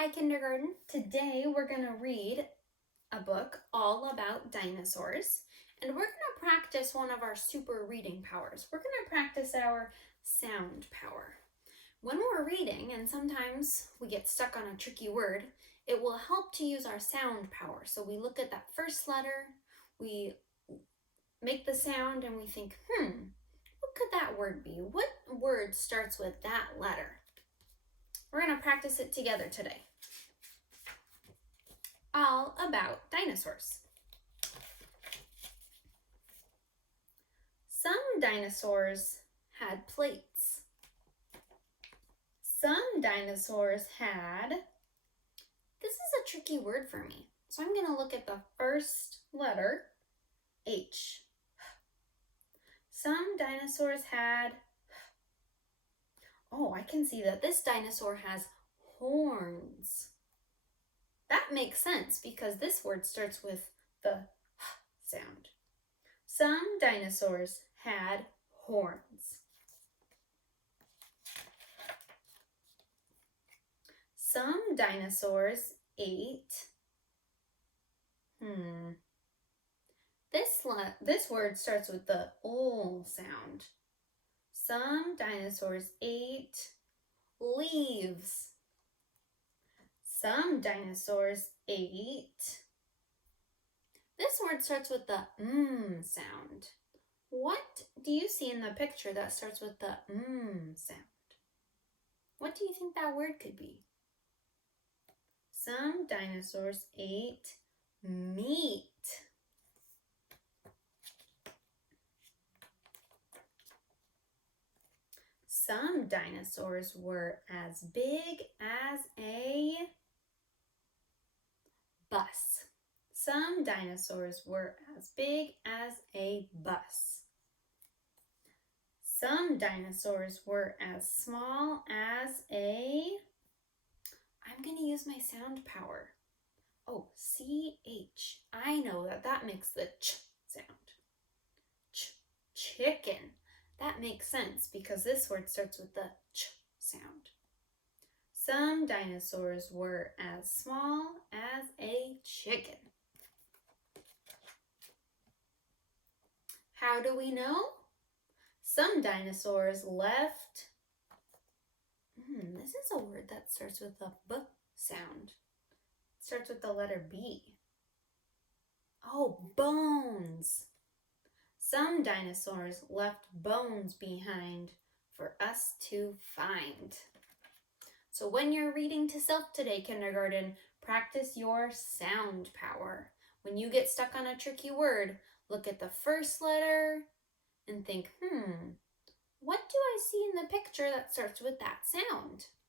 Hi, kindergarten. Today we're going to read a book all about dinosaurs, and we're going to practice one of our super reading powers. We're going to practice our sound power. When we're reading, and sometimes we get stuck on a tricky word, it will help to use our sound power. So we look at that first letter, we make the sound, and we think, what could that word be? What word starts with that letter? We're going to practice it together today. All about dinosaurs. Some dinosaurs had plates. Some dinosaurs had, this is a tricky word for me, so I'm going to look at the first letter, H. Some dinosaurs had, I can see that this dinosaur has horns. That makes sense because this word starts with the sound. Some dinosaurs had horns. Some dinosaurs ate. This word starts with the ol sound. Some dinosaurs ate leaves. Some dinosaurs ate. This word starts with the sound. What do you see in the picture that starts with the sound? What do you think that word could be? Some dinosaurs ate meat. Some dinosaurs were as big as a bus. Some dinosaurs were as big as a bus. Some dinosaurs were as small as I'm going to use my sound power. CH. I know that makes the ch sound. Chicken. That makes sense because this word starts with the ch sound. Some dinosaurs were as small as a chicken. How do we know? Some dinosaurs left. This is a word that starts with a b sound. It starts with the letter B. Bones. Some dinosaurs left bones behind for us to find. So when you're reading to self today, kindergarten, practice your sound power. When you get stuck on a tricky word, look at the first letter and think, what do I see in the picture that starts with that sound?